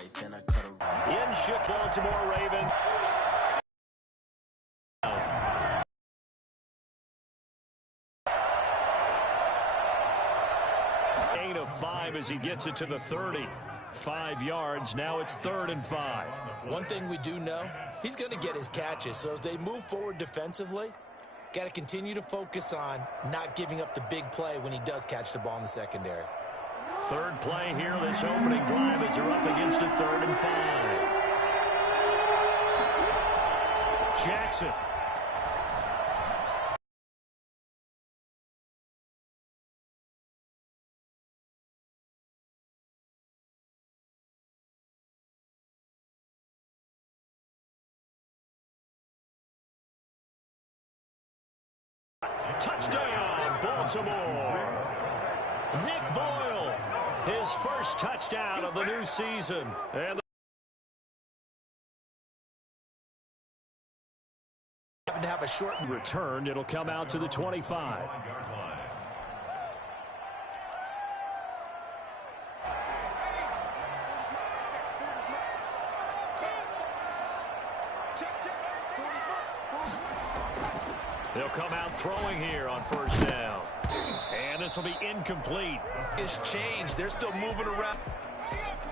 right, then I cut a in Chicago. Baltimore Ravens. Gain of 5 as he gets it to the 30. 5 yards. Now it's 3rd and 5. One thing we do know, he's going to get his catches. So as they move forward defensively, got to continue to focus on not giving up the big play when he does catch the ball in the secondary. 3rd play here, this opening drive as they're up against a 3rd and 5. Jackson. Touchdown, Baltimore. Ngbl, his first touchdown of the new season. And having to have a short return, it'll come out to the 25. They'll come out throwing here on 1st down. And this will be incomplete. It's changed. They're still moving around.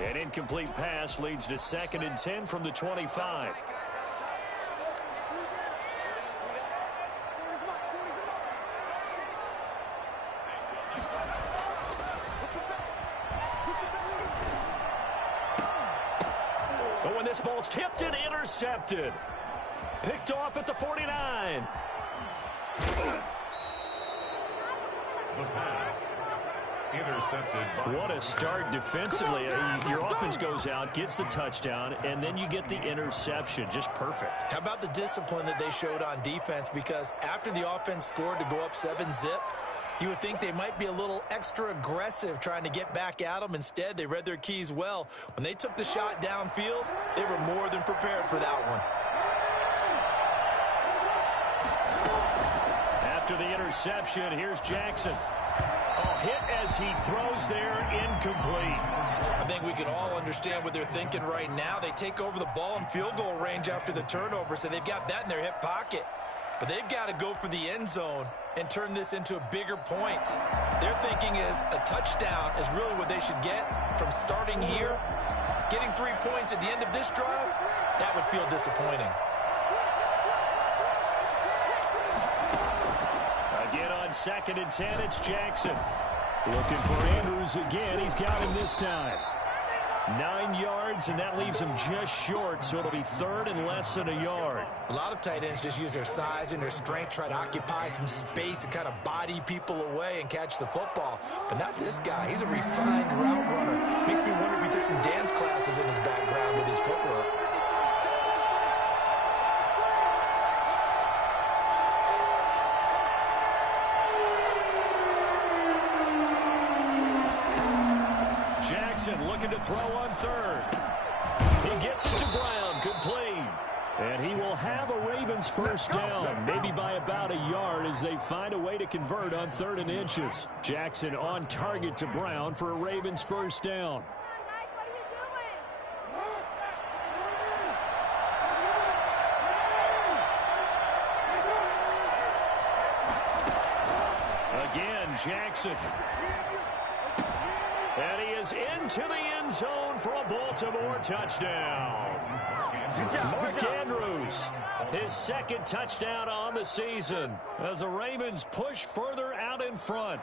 An incomplete pass leads to 2nd and 10 from the 25. Oh, and this ball's tipped and intercepted. Picked off at the 49. The pass intercepted. What a start defensively. Your offense goes out, gets the touchdown, and then you get the interception. Just perfect. How about the discipline that they showed on defense? Because after the offense scored to go up 7-zip, you would think they might be a little extra aggressive trying to get back at them. Instead, they read their keys well. When they took the shot downfield, they were more than prepared for that one. After the interception, here's Jackson. Oh, hit as he throws there, incomplete. I think we can all understand what they're thinking right now. They take over the ball in field goal range after the turnover, so they've got that in their hip pocket. But they've got to go for the end zone and turn this into a bigger point. Their thinking is a touchdown is really what they should get from starting here. Getting 3 points at the end of this drive, that would feel disappointing. Again on 2nd and 10, it's Jackson. Looking for Andrews again. He's got him this time. 9 yards, and that leaves him just short, so it'll be 3rd and less than a yard. A lot of tight ends just use their size and their strength, try to occupy some space and kind of body people away and catch the football. But not this guy. He's a refined route runner. Makes me wonder if he took some dance classes in his background with his footwork. Looking to throw on 3rd. He gets it to Brown, complete. And he will have a Ravens first down, maybe by about a yard as they find a way to convert on 3rd and inches. Jackson on target to Brown for a Ravens first down. Again, Jackson. And he is into the end zone for a Baltimore touchdown. Mark Andrews, his 2nd touchdown on the season as the Ravens push further out in front.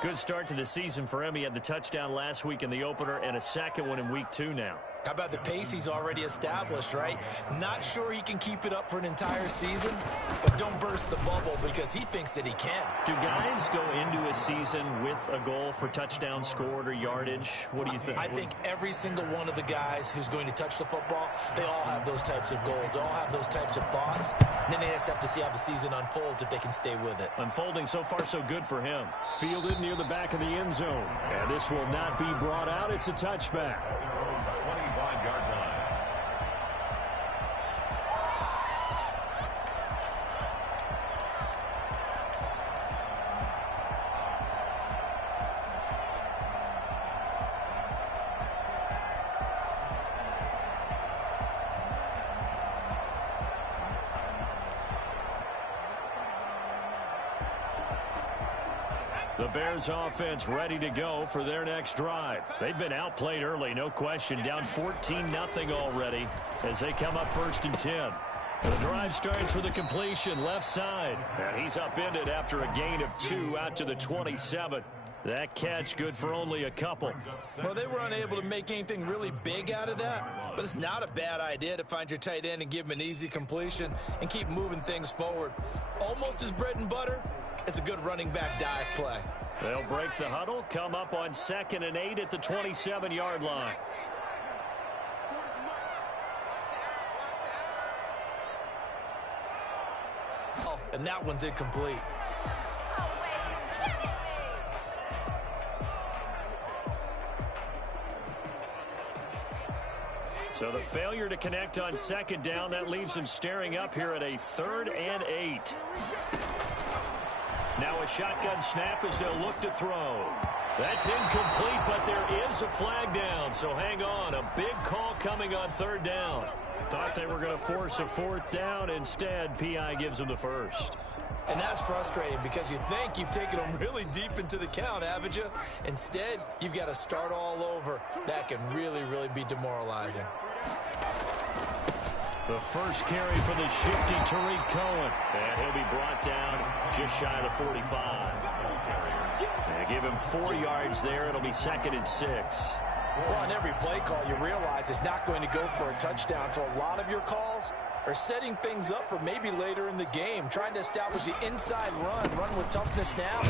Good start to the season for him. He had the touchdown last week in the opener and a 2nd one in week 2 now. How about the pace he's already established, right? Not sure he can keep it up for an entire season, but don't burst the bubble because he thinks that he can. Do guys go into a season with a goal for touchdown scored or yardage? What do you think? I think every single one of the guys who's going to touch the football, they all have those types of goals. They all have those types of thoughts. And then they just have to see how the season unfolds if they can stay with it. Unfolding so far so good for him. Fielded near the back of the end zone. And this will not be brought out. It's a touchback. 25-yard line. The Bears offense ready to go for their next drive. They've been outplayed early, no question. Down 14-0 already as they come up 1st and 10. The drive starts with a completion left side. And he's upended after a gain of 2 out to the 27. That catch good for only a couple. Well, they were unable to make anything really big out of that, but it's not a bad idea to find your tight end and give him an easy completion and keep moving things forward. Almost as bread and butter as a good running back dive play. They'll break the huddle, come up on 2nd and 8 at the 27-yard line. And that one's incomplete. So the failure to connect on 2nd down, that leaves him staring up here at a 3rd and 8. Now a shotgun snap as they'll look to throw. That's incomplete, but there is a flag down, so hang on. A big call coming on 3rd down. Thought they were going to force a 4th down. Instead, P.I. gives them the 1st. And that's frustrating because you think you've taken them really deep into the count, haven't you? Instead, you've got to start all over. That can really, really be demoralizing. The first carry for the shifty Tariq Cohen. And he'll be brought down just shy of the 45. They give him 4 yards there. It'll be 2nd and 6. Well, on every play call, you realize it's not going to go for a touchdown. So a lot of your calls are setting things up for maybe later in the game, trying to establish the inside run with toughness now,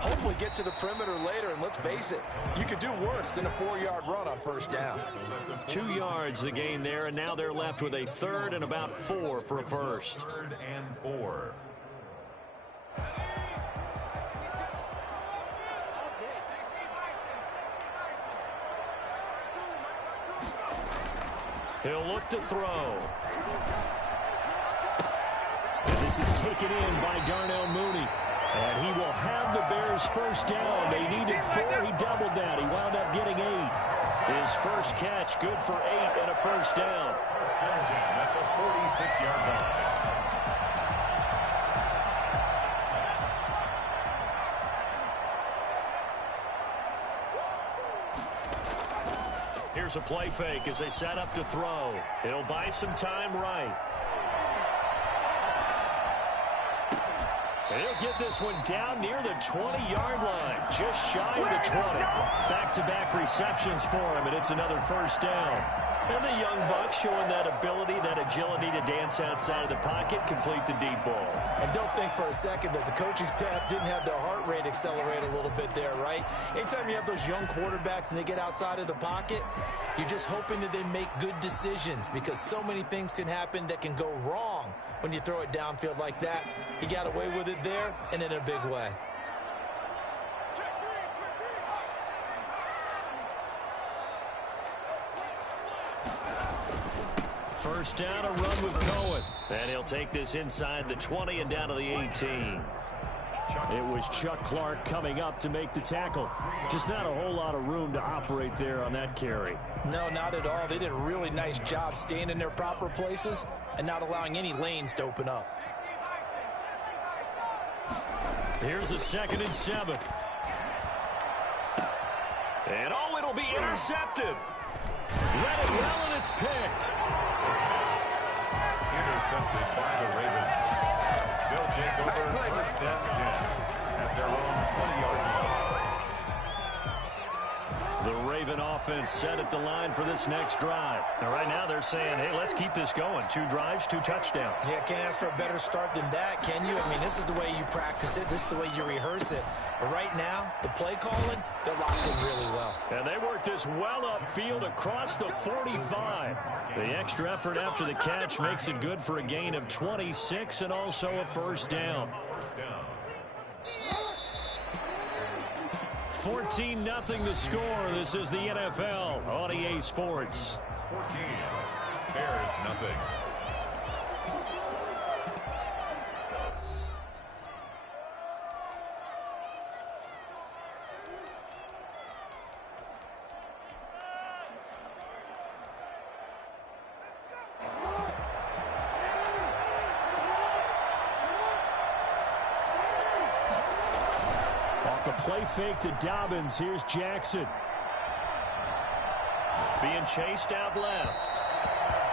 hopefully get to the perimeter later. And let's face it, you could do worse than a 4-yard run on 1st down. 2 yards the gain there, and now they're left with a 3rd and about 4 for a 1st. 3rd and 4. He'll look to throw. And this is taken in by Darnell Mooney. And he will have the Bears 1st down. They needed 4. He doubled that. He wound up getting 8. His first catch good for 8 and a 1st down. 1st and 10 at the 46-yard line. Here's a play fake as they set up to throw. He'll buy some time right. And he'll get this one down near the 20-yard line, just shy of the 20. Back-to-back receptions for him, and it's another 1st down. And the young buck showing that ability, that agility to dance outside of the pocket, complete the deep ball. And don't think for a second that the coaching staff didn't have their heart rate accelerate a little bit there, right? Anytime you have those young quarterbacks and they get outside of the pocket, you're just hoping that they make good decisions because so many things can happen that can go wrong when you throw it downfield like that. He got away with it there and in a big way. First down, a run with Cohen. And he'll take this inside the 20 and down to the 18. It was Chuck Clark coming up to make the tackle. Just not a whole lot of room to operate there on that carry. No, not at all. They did a really nice job staying in their proper places and not allowing any lanes to open up. Here's a 2nd and 7. And oh, it'll be intercepted. Let it well, and it's picked. Intercepted by the Ravens. They'll take over 1st and 10 at their own 20-yard line. The Raven offense set at the line for this next drive. And right now they're saying, hey, let's keep this going. 2 drives, 2 touchdowns. Yeah, can't ask for a better start than that, can you? I mean, this is the way you practice it. This is the way you rehearse it. But right now, the play calling, they're locked in really well. And they work this well upfield across the 45. The extra effort after the catch makes it good for a gain of 26 and also a 1st down. 14-0 the score. This is the NFL on EA Sports. 14. Bears nothing. The A play fake to Dobbins. Here's Jackson. Being chased out left.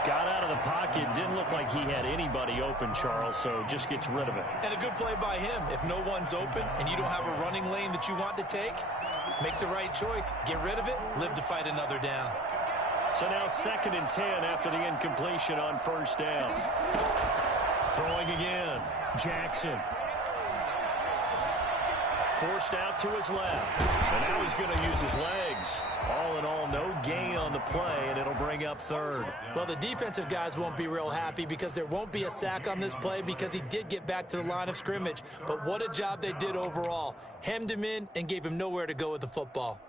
Got out of the pocket. Didn't look like he had anybody open, Charles, so just gets rid of it. And a good play by him. If no one's open and you don't have a running lane that you want to take, make the right choice. Get rid of it. Live to fight another down. So now 2nd and 10 after the incompletion on 1st down. Throwing again. Jackson. Forced out to his left. And now he's going to use his legs. All in all, no gain on the play, and it'll bring up 3rd. Well, the defensive guys won't be real happy because there won't be a sack on this play because he did get back to the line of scrimmage. But what a job they did overall. Hemmed him in and gave him nowhere to go with the football.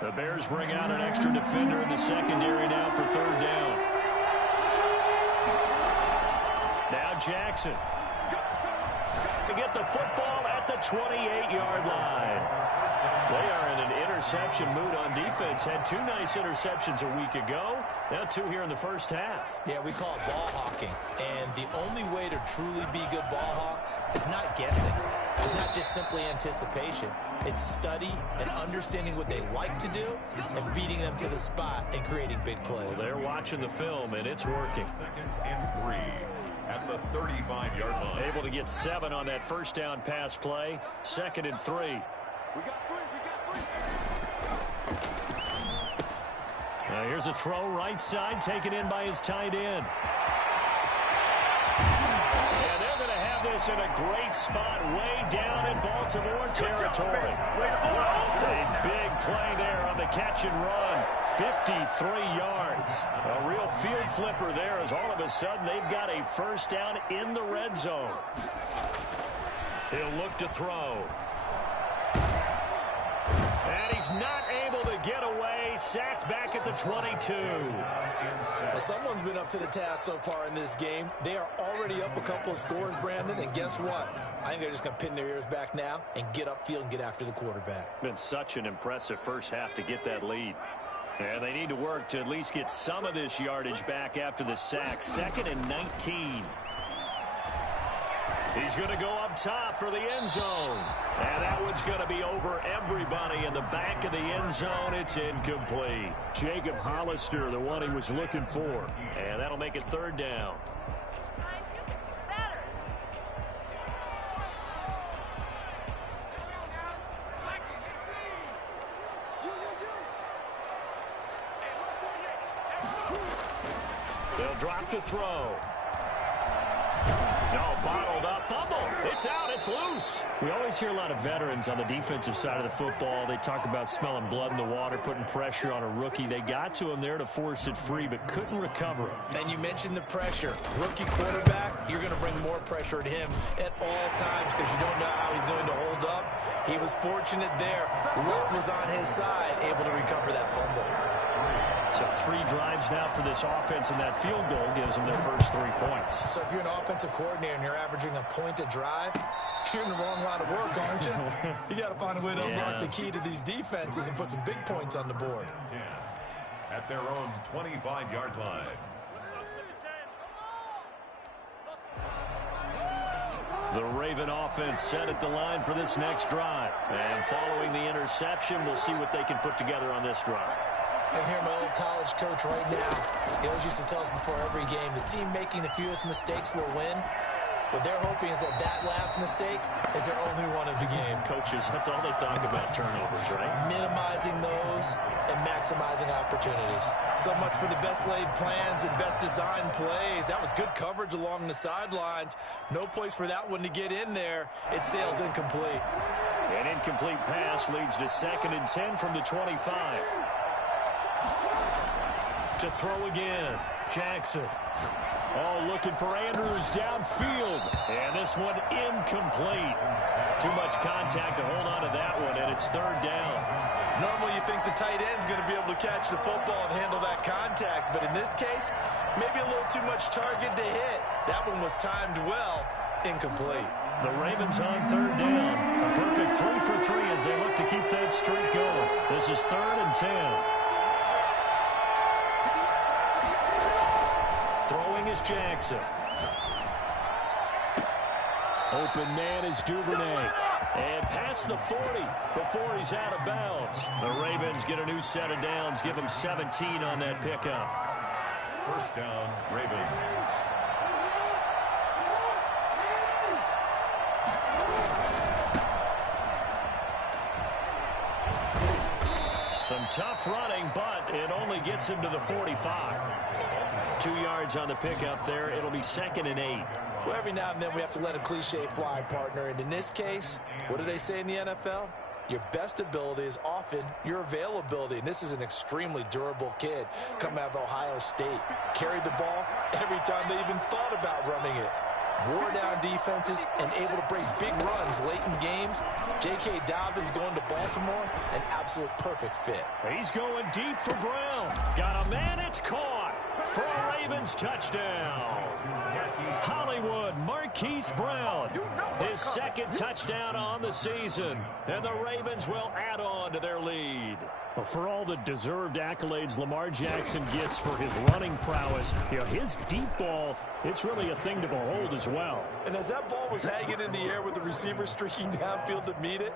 The Bears bring out an extra defender in the secondary now for 3rd down. Now Jackson. To get the football at the 28-yard line. They are in an interception mood on defense. Had 2 nice interceptions a week ago. Now 2 here in the first half. Yeah, we call it ball hawking. And the only way to truly be good ball hawks is not guessing. It's not just simply anticipation. It's study and understanding what they like to do and beating them to the spot and creating big plays. Well, they're watching the film, and it's working. 2nd and 3 at the 35-yard line. Able to get 7 on that 1st down pass play. 2nd and 3. We got 3. Here's a throw right side, taken in by his tight end. And they're going to have this in a great spot way down in Baltimore territory. A big play there on the catch and run. 53 yards. A real field flipper there as all of a sudden they've got a 1st down in the red zone. He'll look to throw. And he's not able to get away. Sacked back at the 22. Well, someone's been up to the task so far in this game. They are already up a couple of scores, Brandon, and guess what? I think they're just going to pin their ears back now and get upfield and get after the quarterback. Been such an impressive first half to get that lead. And they need to work to at least get some of this yardage back after the sack. 2nd and 19. He's going to go up top for the end zone. And that one's going to be over everybody in the back of the end zone. It's incomplete. Jacob Hollister, the one he was looking for. And that'll make it 3rd down. They'll drop to throw. No, bottled up. Fumble. It's out. It's loose. We always hear a lot of veterans on the defensive side of the football. They talk about smelling blood in the water, putting pressure on a rookie. They got to him there to force it free, but couldn't recover it. And you mentioned the pressure. Rookie quarterback, you're going to bring more pressure at him at all times because you don't know how he's going to hold up. He was fortunate there. Luck was on his side, able to recover that fumble. So 3 drives now for this offense, and that field goal gives them their first 3 points. So if you're an offensive coordinator and you're averaging a point a drive, you're in the wrong line of work, aren't you? You got to find a way to unlock the key to these defenses and put some big points on the board. 10 at their own 25-yard line. The Raven offense set at the line for this next drive. And following the interception, we'll see what they can put together on this drive. I can hear my old college coach right now. He always used to tell us before every game, the team making the fewest mistakes will win. What they're hoping is that that last mistake is their only one of the game. Coaches, that's all they talk about, turnovers, right? Minimizing those and maximizing opportunities. So much for the best laid plans and best designed plays. That was good coverage along the sidelines. No place for that one to get in there. It sails incomplete. An incomplete pass leads to 2nd and 10 from the 25. To throw again, Jackson. Oh, looking for Andrews downfield. And this one incomplete. Too much contact to hold on to that one, and it's 3rd down. Normally you think the tight end's going to be able to catch the football and handle that contact, but in this case, maybe a little too much target to hit. That one was timed well, incomplete. The Ravens on third down. A perfect 3 for 3 as they look to keep that streak going. This is 3rd and 10. Throwing is Jackson. Open man is Duvernay. And past the 40 before he's out of bounds. The Ravens get a new set of downs. Give him 17 on that pickup. First down, Ravens. Some tough running, but it only gets him to the 45. 2 yards on the pickup there. It'll be 2nd and 8. Well, every now and then we have to let a cliche fly, partner. And in this case, what do they say in the NFL? Your best ability is often your availability. And this is an extremely durable kid coming out of Ohio State. Carried the ball every time they even thought about running it. Wore down defenses and able to break big runs late in games. J.K. Dobbins going to Baltimore, an absolute perfect fit. He's going deep for Brown. Got a man, it's caught for a Ravens touchdown. Hollywood Marquise Brown, his 2nd touchdown on the season, and the Ravens will add on to their lead. Well, for all the deserved accolades Lamar Jackson gets for his running prowess, his deep ball, it's really a thing to behold as well. And as that ball was hanging in the air with the receiver streaking downfield to meet it,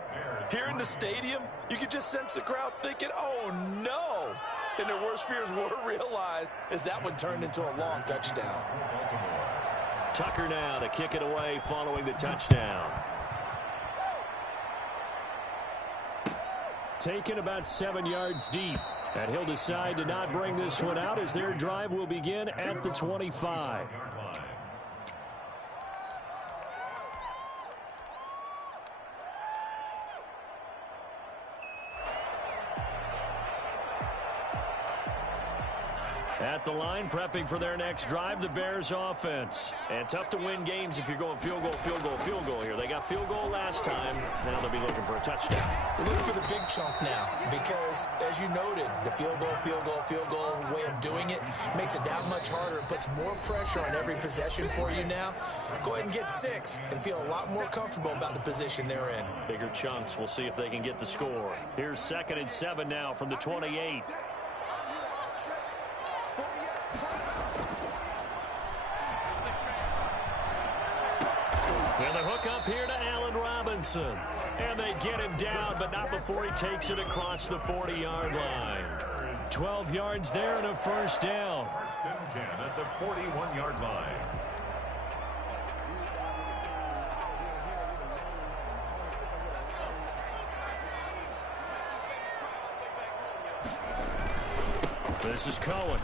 here in the stadium, you could just sense the crowd thinking, oh no! And their worst fears were realized as that one turned into a long touchdown. Tucker now to kick it away following the touchdown. Taken about 7 yards deep. And he'll decide to not bring this one out as their drive will begin at the 25. At the line, prepping for their next drive, the Bears offense. And tough to win games if you're going field goal, field goal, field goal here. They got field goal last time. Now they'll be looking for a touchdown. They're looking for the big chunk now because, as you noted, the field goal way of doing it makes it that much harder and puts more pressure on every possession for you now. Go ahead and get 6 and feel a lot more comfortable about the position they're in. Bigger chunks. We'll see if they can get the score. Here's 2nd and 7 now from the 28. And the hook up here to Allen Robinson. And they get him down, but not before he takes it across the 40-yard line. 12 yards there and a first down. 1st and 10 at the 41-yard line. This is Cohen.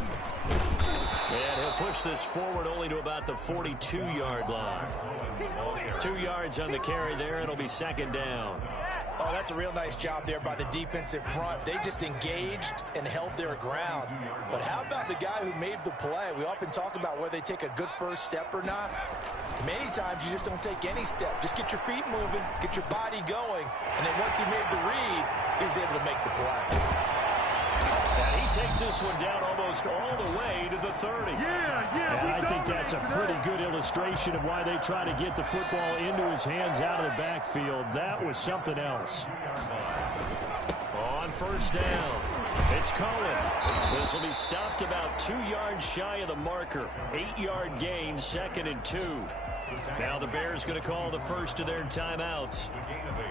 And he'll push this forward only to about the 42-yard line. 2 yards on the carry there. It'll be 2nd down. Oh, that's a real nice job there by the defensive front. They just engaged and held their ground. But how about the guy who made the play? We often talk about whether they take a good first step or not. Many times you just don't take any step. Just get your feet moving, get your body going. And then once he made the read, he was able to make the play. And he takes this one down almost all the way to the 30. And I think that's a pretty good illustration of why they try to get the football into his hands out of the backfield. That was something else. On first down, it's Cohen. This will be stopped about 2 yards shy of the marker. 8-yard gain, 2nd and 2. Now the Bears going to call the first of their timeouts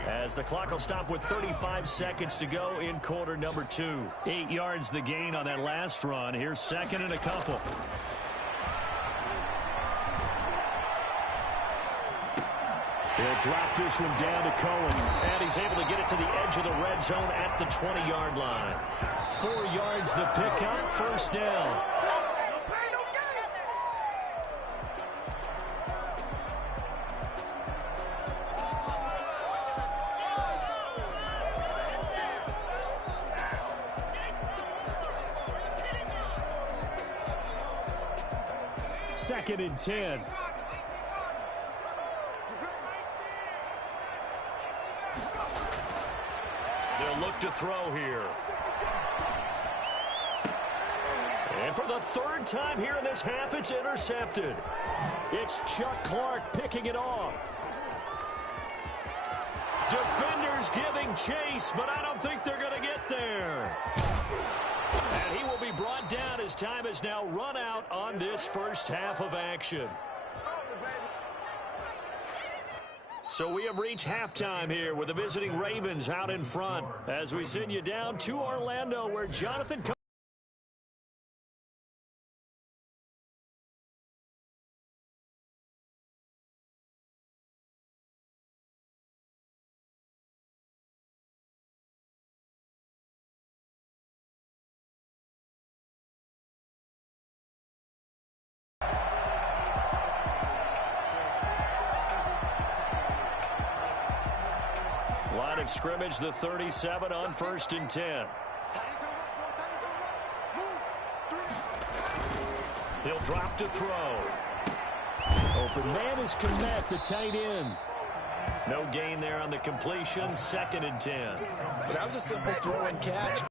as the clock will stop with 35 seconds to go in quarter number 2. 8 yards the gain on that last run. Here's 2nd and a couple. He'll drop this one down to Cohen, and he's able to get it to the edge of the red zone at the 20-yard line. 4 yards the pickup, first down. Second and 10. They'll look to throw here. And for the 3rd time here in this half, it's intercepted. It's Chuck Clark picking it off. Defenders giving chase, but I don't think they're going to get there. And he will be brought down as time has now run out on this first half of action. So we have reached halftime here with the visiting Ravens out in front as we send you down to Orlando where Jonathan line of scrimmage, the 37 on 1st and 10. He'll drop to throw. Open man is Komet, the tight end. No gain there on the completion, 2nd and 10. That was a simple throw and catch.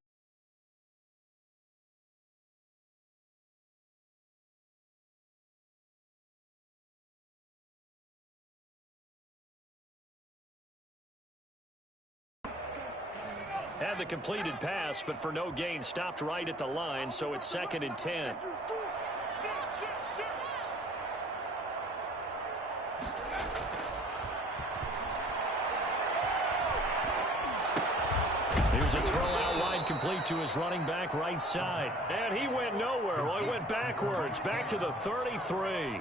Had the completed pass, but for no gain, stopped right at the line, so it's 2nd and 10. Here's a throw out wide, complete to his running back right side. And he went nowhere. Well, he went backwards, back to the 33.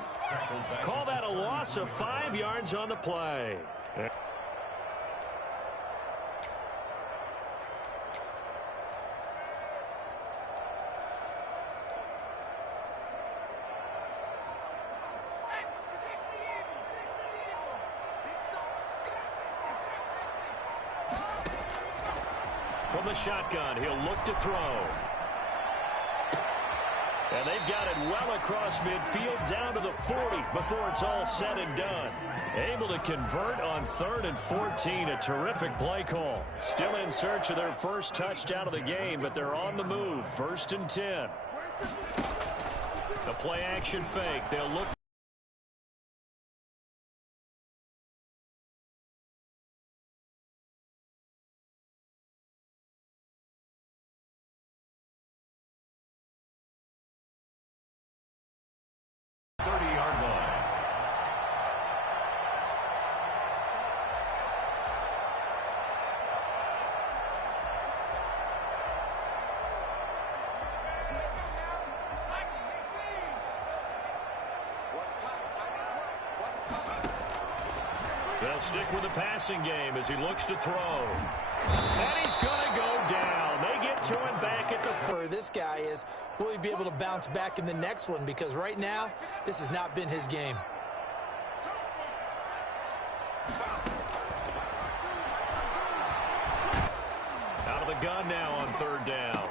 Call that a loss of 5 yards on the play. From the shotgun, he'll look to throw. And they've got it well across midfield down to the 40 before it's all said and done. Able to convert on 3rd and 14. A terrific play call. Still in search of their first touchdown of the game, but they're on the move. 1st and 10. The play action fake. They'll look. They'll stick with the passing game as he looks to throw. And he's going to go down. They get to him back at the For this guy is, will he be able to bounce back in the next one? Because right now, this has not been his game. Out of the gun now on 3rd down.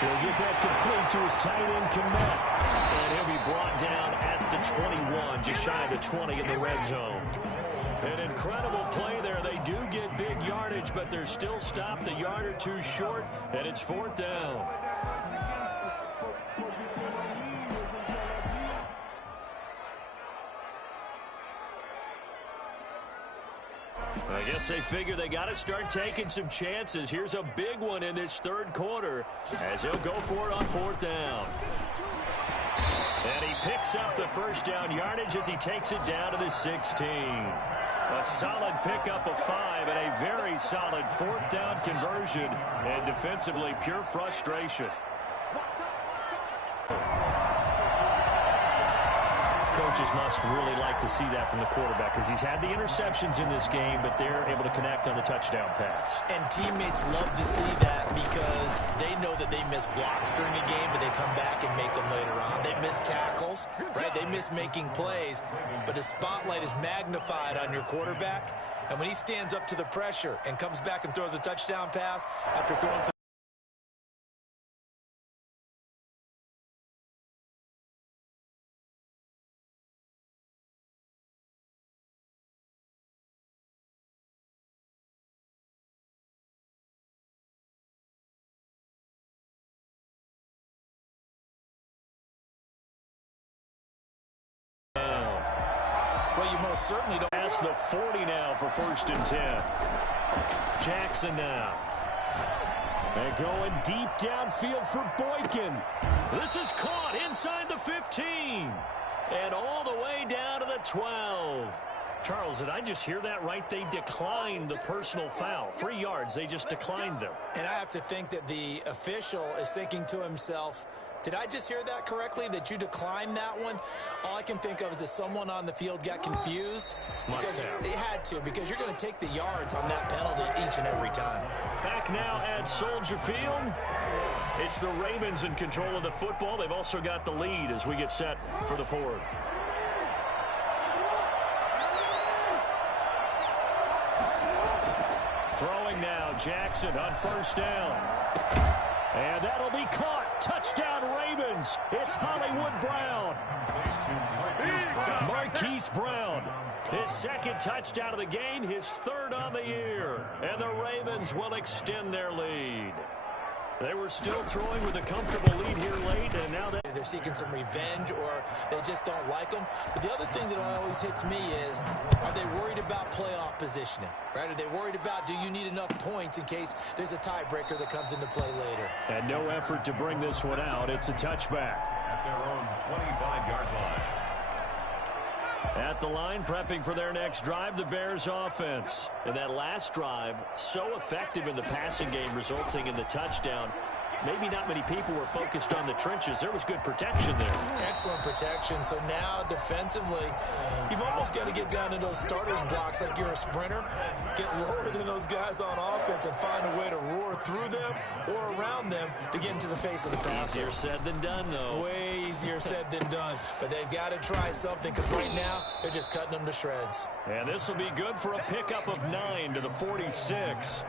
He'll get that complete to his tight end, Komet. And he'll be brought down at the 21, just shy of the 20 in the red zone. An incredible play there. They do get big yardage, but they're still stopped a yard or two short, and it's 4th down. I guess they figure they got to start taking some chances. Here's a big one in this 3rd quarter as he'll go for it on 4th down. And he picks up the first down yardage as he takes it down to the 16. A solid pickup of 5 and a very solid 4th down conversion, and defensively pure frustration. Coaches must really like to see that from the quarterback because he's had the interceptions in this game, but they're able to connect on the touchdown pass. And teammates love to see that because they know that they miss blocks during a game, but they come back and make them later on. They miss tackles, right? They miss making plays, but the spotlight is magnified on your quarterback. And when he stands up to the pressure and comes back and throws a touchdown pass after throwing some Well, you most certainly don't. Past the 40 now for 1st and 10. Jackson now. And going deep downfield for Boykin. This is caught inside the 15. And all the way down to the 12. Charles, did I just hear that right? They declined the personal foul. 3 yards, they just declined them. And I have to think that the official is thinking to himself, did I just hear that correctly, that you declined that one? All I can think of is that someone on the field got confused. Because they had to, because you're going to take the yards on that penalty each and every time. Back now at Soldier Field. It's the Ravens in control of the football. They've also got the lead as we get set for the 4th. Throwing now, Jackson on 1st down. And that'll be caught. Touchdown, Ravens. It's Hollywood Brown. Marquise Brown. His 2nd touchdown of the game, his 3rd on the year. And the Ravens will extend their lead. They were still throwing with a comfortable lead here late, and now they're seeking some revenge, or they just don't like them. But the other thing that always hits me is, are they worried about playoff positioning? Right? Are they worried about, do you need enough points in case there's a tiebreaker that comes into play later? And no effort to bring this one out. It's a touchback. At their own 25-yard line. At the line, prepping for their next drive, the Bears offense. And that last drive, so effective in the passing game, resulting in the touchdown. Maybe not many people were focused on the trenches. There was good protection there. Excellent protection. So now defensively, you've almost got to get down to those starters blocks like you're a sprinter. Get lower than those guys on offense and find a way to roar through them or around them to get into the face of the passer. Easier said than done, though. Way easier said than done. But they've got to try something, because right now they're just cutting them to shreds. And this will be good for a pickup of 9 to the 46.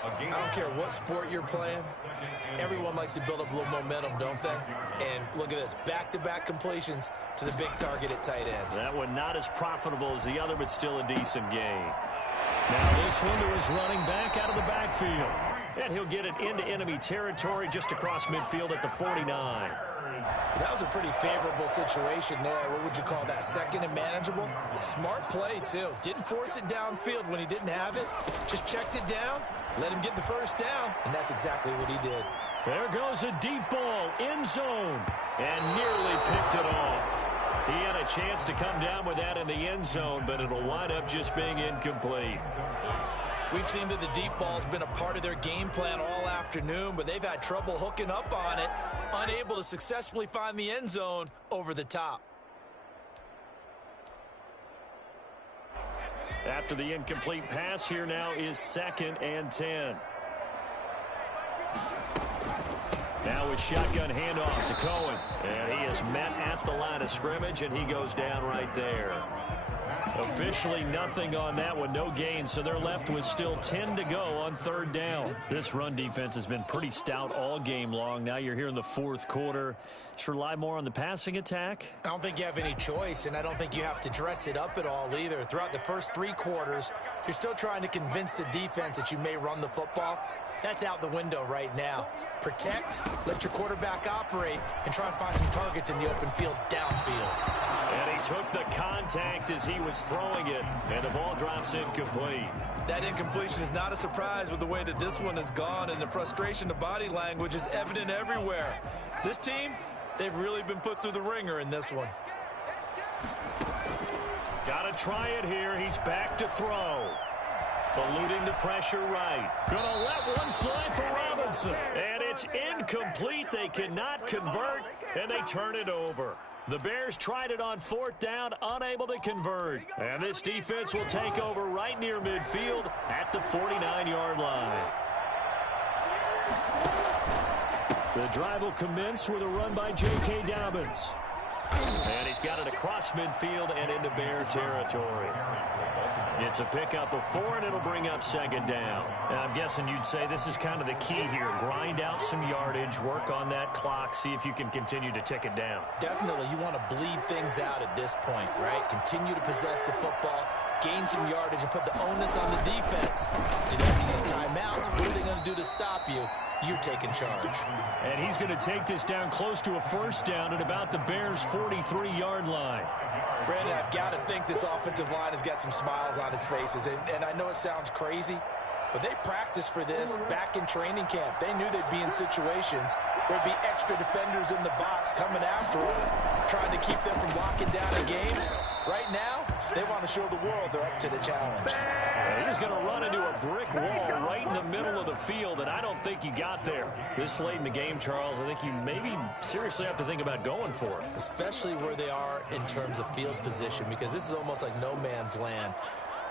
I don't care what sport you're playing. Everyone likes to build up a little momentum, don't they? And look at this, back-to-back completions to the big target at tight end. That one not as profitable as the other, but still a decent gain. Now this one to his running back out of the backfield. And he'll get it into enemy territory just across midfield at the 49. That was a pretty favorable situation there. What would you call that? 2nd and manageable? Smart play, too. Didn't force it downfield when he didn't have it. Just checked it down, let him get the 1st down, and that's exactly what he did. There goes a deep ball, end zone, and nearly picked it off. He had a chance to come down with that in the end zone, but it'll wind up just being incomplete. We've seen that the deep ball's been a part of their game plan all afternoon, but they've had trouble hooking up on it, unable to successfully find the end zone over the top. After the incomplete pass, here now is 2nd and 10. Now with shotgun handoff to Cohen. And he is met at the line of scrimmage, and he goes down right there. Officially nothing on that one, no gain, so they're left with still 10 to go on 3rd down. This run defense has been pretty stout all game long. Now you're here in the 4th quarter. Just rely more on the passing attack? I don't think you have any choice, and I don't think you have to dress it up at all either. Throughout the first 3 quarters, you're still trying to convince the defense that you may run the football. That's out the window right now. Protect, let your quarterback operate, and try and find some targets in the open field downfield. And he took the contact as he was throwing it, and the ball drops incomplete. That incompletion is not a surprise with the way that this one has gone, and the frustration, the body language is evident everywhere. This team, they've really been put through the ringer in this one. Got to try it here. He's back to throw. Eluding the pressure right. Gonna let one fly for Robinson. And it's incomplete. They cannot convert, and they turn it over. The Bears tried it on 4th down, unable to convert. And this defense will take over right near midfield at the 49-yard line. The drive will commence with a run by J.K. Dobbins. And he's got it across midfield and into Bear territory. It's a pickup of 4, and it'll bring up 2nd down. And I'm guessing you'd say this is kind of the key here. Grind out some yardage, work on that clock, see if you can continue to tick it down. Definitely. You want to bleed things out at this point, right? Continue to possess the football, gain some yardage, and put the onus on the defense. Do they have to use timeouts? What are they going to do to stop you? You're taking charge. And he's going to take this down close to a first down at about the Bears' 43-yard line. Brandon, I've got to think this offensive line has got some smiles on its faces. And I know it sounds crazy, but they practiced for this back in training camp. They knew they'd be in situations where there'd be extra defenders in the box coming after them, trying to keep them from locking down a game. Right now, they want to show the world they're up to the challenge. He's going to run into a brick wall right in the middle of the field, and I don't think he got there. This late in the game, Charles, I think you maybe seriously have to think about going for it. Especially where they are in terms of field position, because this is almost like no man's land.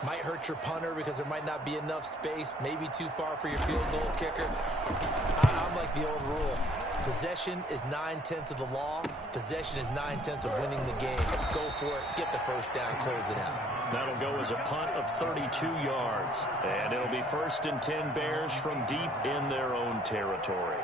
Might hurt your punter because there might not be enough space, maybe too far for your field goal kicker. I'm like the old rule. Possession is 9/10 of the law. Possession is 9/10 of winning the game. Go for it. Get the first down. Close it out. That'll go as a punt of 32 yards. And it'll be 1st and 10 Bears from deep in their own territory.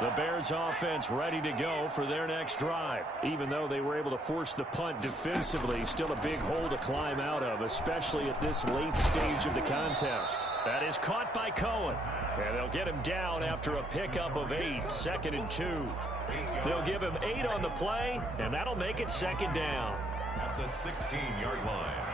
The Bears offense ready to go for their next drive. Even though they were able to force the punt defensively, still a big hole to climb out of, especially at this late stage of the contest. That is caught by Cohen. And they'll get him down after a pickup of 8, 2nd and 2. They'll give him 8 on the play, and that'll make it 2nd down. At the 16-yard line.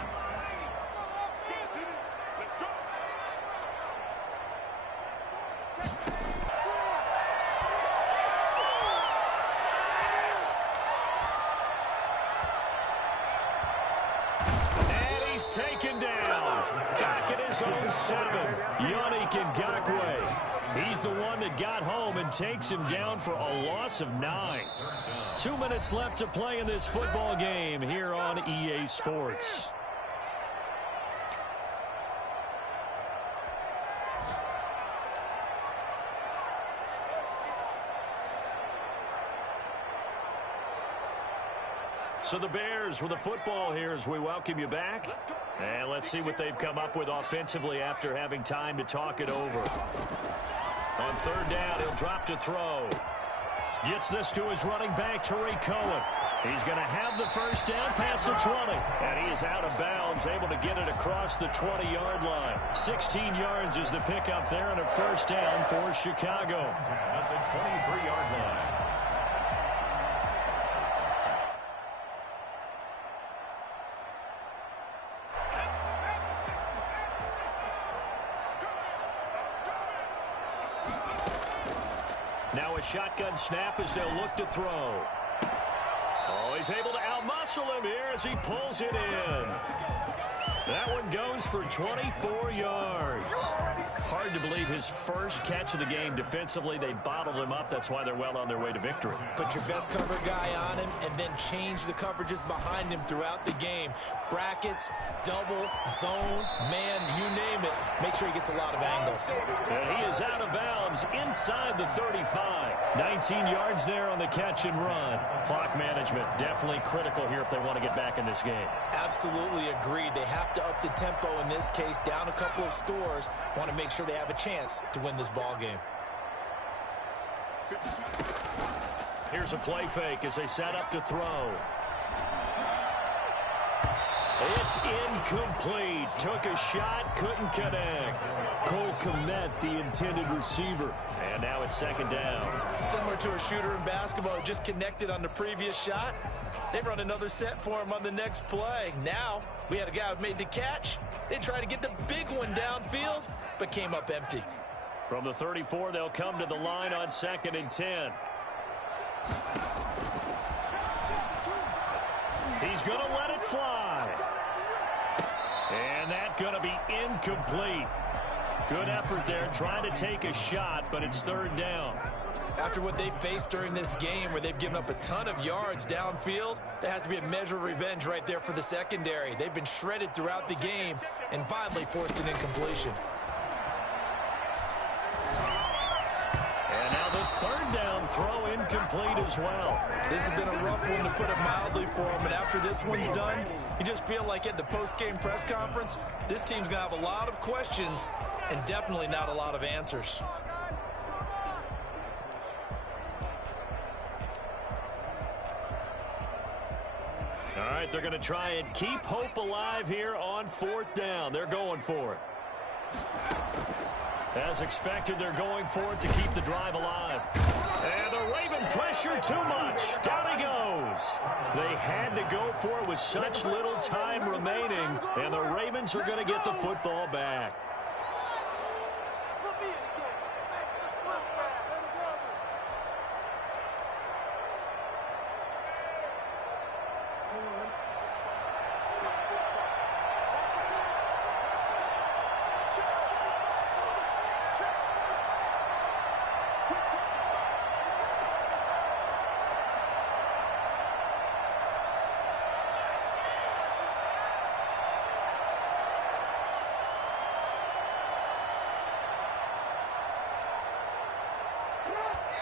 Taken down. Back at his own 7. Yannick Ngakoue. He's the one that got home and takes him down for a loss of 9. 2 minutes left to play in this football game here on EA Sports. So the Bears with the football here as we welcome you back. And let's see what they've come up with offensively after having time to talk it over. On 3rd down, he'll drop to throw. Gets this to his running back, Tariq Cohen. He's going to have the first down past the 20. And he is out of bounds, able to get it across the 20-yard line. 16 yards is the pickup there and a first down for Chicago. At the 23-yard line. Now a shotgun snap as they'll look to throw. Oh, he's able to outmuscle him here as he pulls it in. That one goes for 24 yards. Hard to believe his first catch of the game defensively. They bottled him up. That's why they're well on their way to victory. Put your best cover guy on him and then change the coverages behind him throughout the game. Brackets, double, zone, man, you name it. Make sure he gets a lot of angles. And he is out of bounds inside the 35. 19 yards there on the catch and run. Clock management definitely critical here if they want to get back in this game. Absolutely agreed. They have to up the tempo in this case, down a couple of scores. Want to make sure they have a chance to win this ball game. Here's a play fake as they set up to throw. It's incomplete. Took a shot, couldn't connect. Cole Kmet, the intended receiver. And now it's 2nd down. Similar to a shooter in basketball, just connected on the previous shot. They run another set for him on the next play. Now, we had a guy who made the catch. They tried to get the big one downfield, but came up empty. From the 34, they'll come to the line on 2nd and 10. He's going to let it fly. And that's going to be incomplete. Good effort there, trying to take a shot, but it's 3rd down. After what they faced during this game where they've given up a ton of yards downfield, there has to be a measure of revenge right there for the secondary. They've been shredded throughout the game and finally forced an incompletion. And now the 3rd down throw incomplete as well. This has been a rough one, to put it mildly, for them. And after this one's done, you just feel like at the post-game press conference, this team's going to have a lot of questions and definitely not a lot of answers. All right, they're going to try and keep hope alive here on 4th down. They're going for it. As expected, they're going for it to keep the drive alive. And the Raven pressure too much. Down he goes. They had to go for it with such little time remaining, and the Ravens are going to get the football back.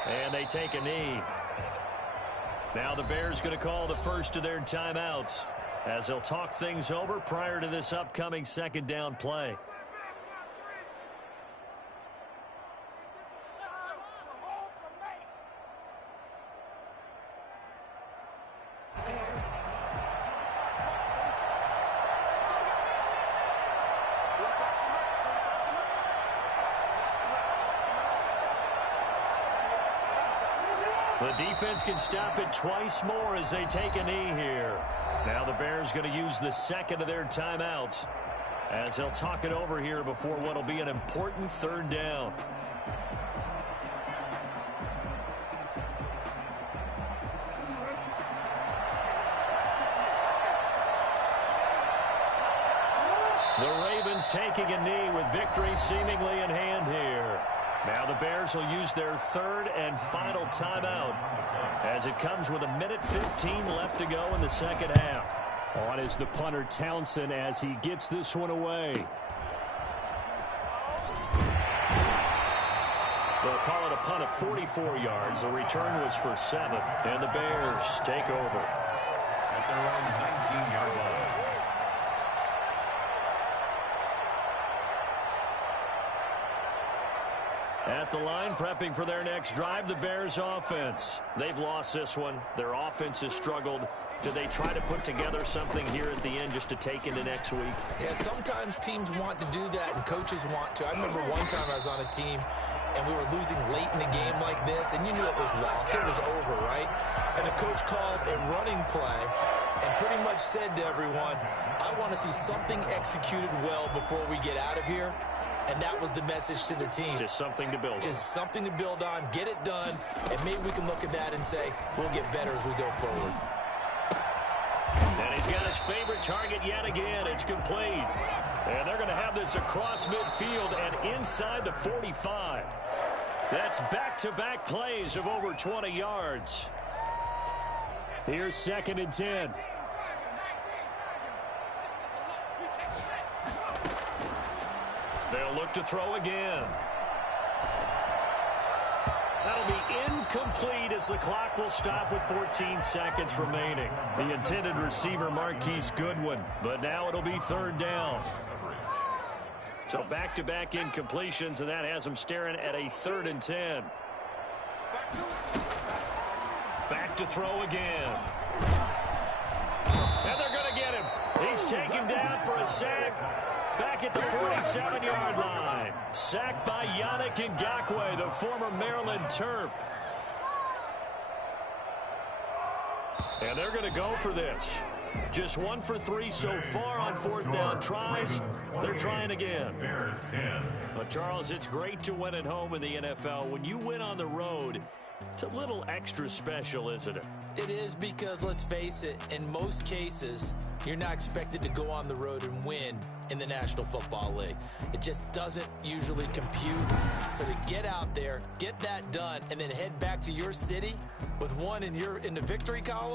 And they take a knee. Now the Bears going to call the first of their timeouts as they'll talk things over prior to this upcoming 2nd down play. The defense can stop it twice more as they take a knee here. Now the Bears going to use the 2nd of their timeouts as they'll talk it over here before what will be an important 3rd down. The Ravens taking a knee with victory seemingly in hand here. Now the Bears will use their 3rd and final timeout as it comes with 1:15 left to go in the 2nd half. On is the punter Townsend as he gets this one away. They'll call it a punt of 44 yards. The return was for 7, and the Bears take over. At their own 19-yard line. At the line, prepping for their next drive, the Bears offense. They've lost this one. Their offense has struggled. Do they try to put together something here at the end just to take into next week? Yeah, sometimes teams want to do that and coaches want to. I remember one time I was on a team and we were losing late in the game like this, and you knew it was lost. It was over, right? And the coach called a running play and pretty much said to everyone, I want to see something executed well before we get out of here. And that was the message to the team. Just something to build on. Just something to build on, get it done, and maybe we can look at that and say, we'll get better as we go forward. And he's got his favorite target yet again. It's complete. And they're going to have this across midfield and inside the 45. That's back-to-back plays of over 20 yards. Here's 2nd and 10. They'll look to throw again. That'll be incomplete as the clock will stop with 14 seconds remaining. The intended receiver, Marquise Goodwin, but now it'll be 3rd down. So back-to-back incompletions, and that has them staring at a 3rd and 10. Back to throw again. And they're going to get him. He's taken down for a sack. Back at the 47-yard line. Sacked by Yannick Ngakoue, the former Maryland Terp. And they're going to go for this. Just 1 for 3 so far on 4th down tries. They're trying again. But Charles, it's great to win at home in the NFL. When you win on the road, it's a little extra special, isn't it? It is, because let's face it, in most cases, you're not expected to go on the road and win in the National Football League. It just doesn't usually compute. So to get out there, get that done, and then head back to your city with one in the victory column,